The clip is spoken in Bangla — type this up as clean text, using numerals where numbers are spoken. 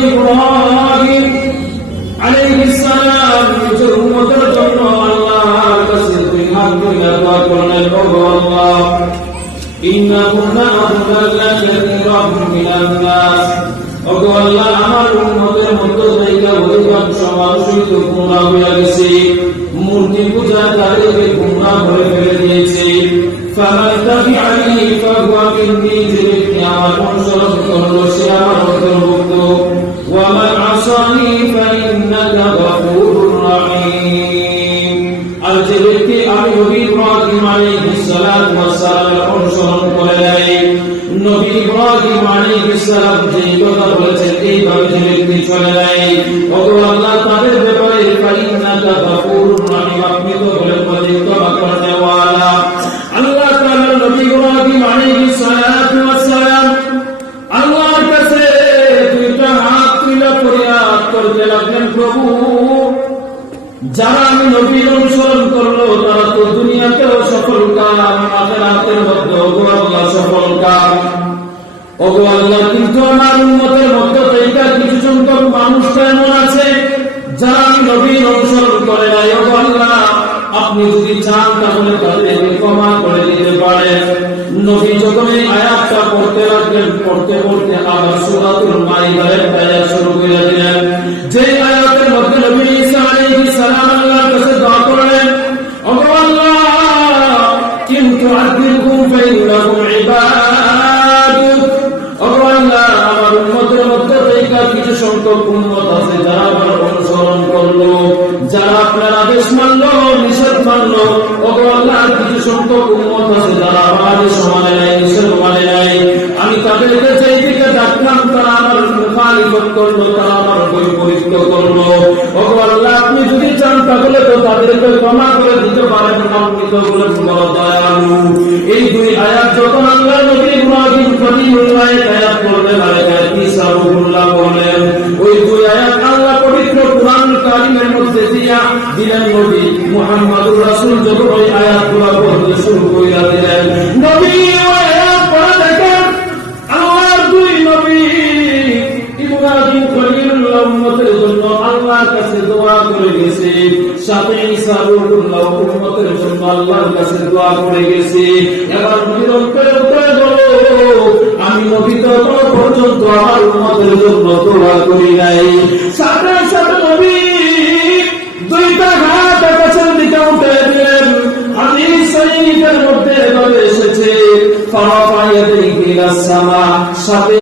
নবী ইব্রাহিম আলাইহিস সালাম নিজের উম্মতের জন্য আল্লাহর কাছে দুই হাত তুলে দোয়া করলেন, ওগো আল্লাহ, ইন্নাকুম লা'আলামু কাসীরাম মিনান নাস, ওগো আল্লাহ, আমার উম্মতের মধ্যে থেকে অধিকাংশ মানুষই তো গুনাহ হয়ে গেছে, মূর্তি পূজা তাদেরকে গুনাহ করে ফেলে দিয়েছে। ফামান তাবিআনি ফাহুয়া মিন্নি, যে ব্যক্তি আমার অনুসরণ করলো সে আমার অন্তর্ভুক্ত। ওয়া মান আসানি ফাইন্নাকা গফুরুর রহিম, আর যে ব্যক্তি আমি নবী ইব্রাহিম আলাইহিস সালাতু ওয়াস সালামের অনুসরণ করে নেয়, নবী ইব্রাহিম আলাইহিস সালাম যেই কথা বলেছেন এইভাবে যে ব্যক্তি চলে নেয়, ওগো আল্লাহ, তাদের ব্যাপারে ফাইন্নাকা গফুরুর রহিম, আপনি তো বলেন ক্ষমা করতে ওয়ালা। আল্লাহ তাআলা নবী ইব্রাহিম আলাইহিস সালাতু ওয়াস সালাম আল্লাহর কাছে দুইটা হাত তুলে ফরিয়াদ করতে লাগলেন, প্রভু, যারা আমি নবীর অনুসরণ করলো তারা তো দুনিয়াতেও সফল কাম, আখিরাতের মধ্যে ওগো আল্লাহ সফল কাম। ওগো আল্লাহ, কিন্তু আমার উম্মতের মধ্যে থেকে কিছু সংখ্যক মানুষ এমন আছে যারা আমি নবীর অনুসরণ করে নাই। ওগো আল্লাহ, আপনি যদি চান তাহলে তাদেরকে ক্ষমা করে দিতে পারেন। নবী যখন এই আয়াতটা পড়তে লাগলেন, পড়তে পড়তে আবার সূরাতুল মাইদার আয়াত শুরু করে দিলেন, যে আয়াতের মধ্যে নবী ঈসা আলাইহিস সালাম আল্লাহর কাছে দোয়া করলেন, ওগো আল্লাহ, কিন্তু আযিবহুম ফাইন্নাহুম ইবাদুক, ওগো আল্লাহ, আমার উম্মতের মধ্যে থেকে কিছু সংখ্যক উম্মত আছে যারা আমার অনুসরণ করলো, যারা আপনার আদেশ মানলো, নিষেধ মানলো। ওগো আল্লাহ, কিছু সংখ্যক উম্মত আছে যারা আমার আদেশ মানে নাই, নিষেধ মানে নাই। আমি তাদেরকে যেই দিকে ডাকলাম তারা আমার মুখালিফত করলো, তারা আমার বৈপরীত্য করলো। ওগো আল্লাহ, আপনি যদি চান তাহলে তো তাদেরকে ক্ষমা করে দিতে পারেন, আপনি তো বলেন বড় দয়ালু। এই দুই আয়াত যখন আল্লাহ নবী ইব্রাহিম খলিলুল্লাহ আয়াত পড়লেন, আয়াত ঈসা রূহুল্লাহ বলেন, ওই দুই আয়াত আল্লাহ পবিত্র কুরআন কারীমের মধ্যে দিয়া দিলেন নবী মুহাম্মদুর রাসূল যখন ওই আয়াতগুলো পড়তে শুরু কইরা দিলেন, নবী ওই আয়াত পড়ে দেখেন আল্লাহর দুই নবী ইব্রাহিম খলিলুল্লাহ উম্মতের জন্য আল্লাহর কাছে দোয়া করে গেছে, সাথে ঈসা রূহুল্লাহ উম্মতের জন্য আল্লাহর কাছে দোয়া করে গেছে। এবার নবীর অন্তরে উঠে গেল, আমি নবী তো পর্যন্ত আমার উম্মতের জন্য দোয়া করি নাই। সাথে সাথে নবী দুইটা হাত আকাশের দিকে উঠে দিলেন। হাদিস শরীফের মধ্যে এভাবে এসেছে, ফারাফা ইয়াদাইহি ইলাস সামা, সাথে